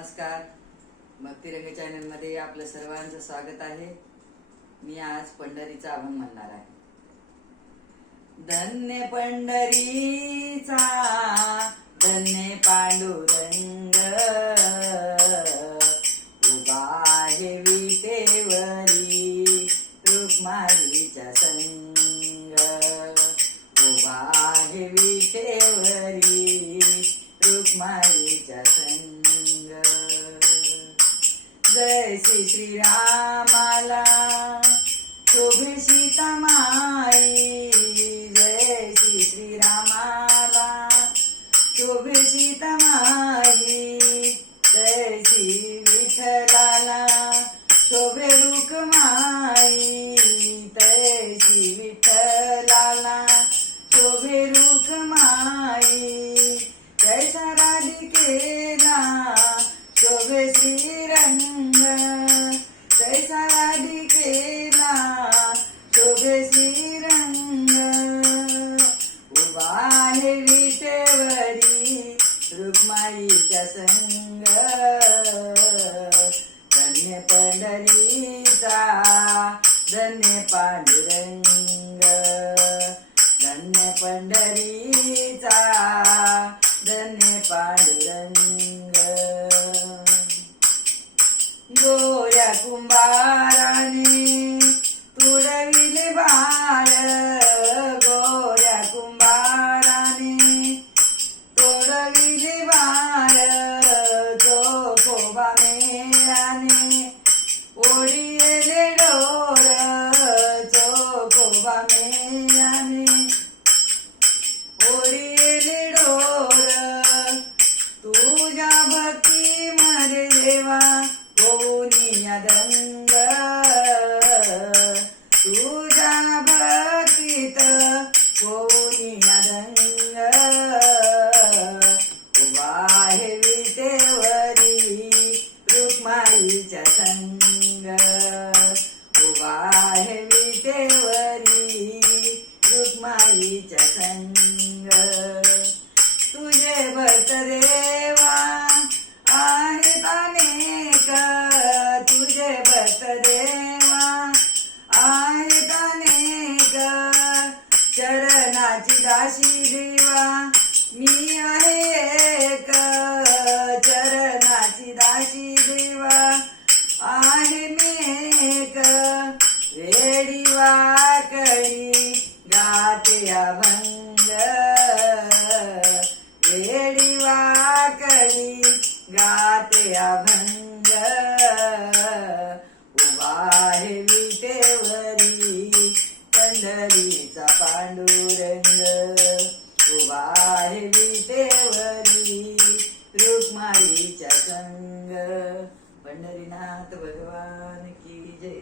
नमस्कार. भक्तिरंग चॅनल मध्ये आपलं सर्वांचं स्वागत आहे. मी आज पंढरीचा अभंग म्हणणार आहे. धन्य पंढरीचा धन्य पांडुरंग, उभा आहे विटेवरी रुक्माईच्या संग, उभा आहे विटेवरी रुक्माईच्या संग. जय श्री रामाला शोभे सीता माई, जय श्री रामाला शोभे सीता माई, जय श्री विठ्ठलाला शोभे रुक्माई, जय श्री विठ्ठलाला शोभे रुक्माई. जैसा राधिकेला शोभे श्रीरंग, जैसा राधिकेला शोभे श्रीरंग, उभा आहे विटेवरी रुक्माईच्या संग. धन्य पंढरीचा धन्य पांडुरंग, धन्य पंढरीचा धन्य पांडुरंग. गोऱ्या कुंभाराने तुडविले बाळ, गोऱ्या कुंभाराने तुडविले बाळ, जोगोबा मेळाने ओढिले डोर, जोगोबा मेळाने ओढिले डोर. तुझ्या भक्ती मध्ये देवा कोणी दंग, तुझ्या भक्तीत कोणी दंग. उभा आहे विटेवरी रुक्माईच्या संग, उभा आहे विटेवरी रुक्माईच्या संग. तुझे भक्त देवा आहेत अनेक, तुझे भक्त देवा आहेत अनेक. चरणाची दासी देवा मी आहे एक, चरणाची दासी देवा आहे मी एक. वेडी वाकडी गाते अभंग, वेडी वाकडी गाते अभंग. उभा आहे विटेवरी पंढरीचा पांडुरंग, उभा आहे विटेवरी रुक्माईच्या संग. पंढरीनाथ भगवान की जय.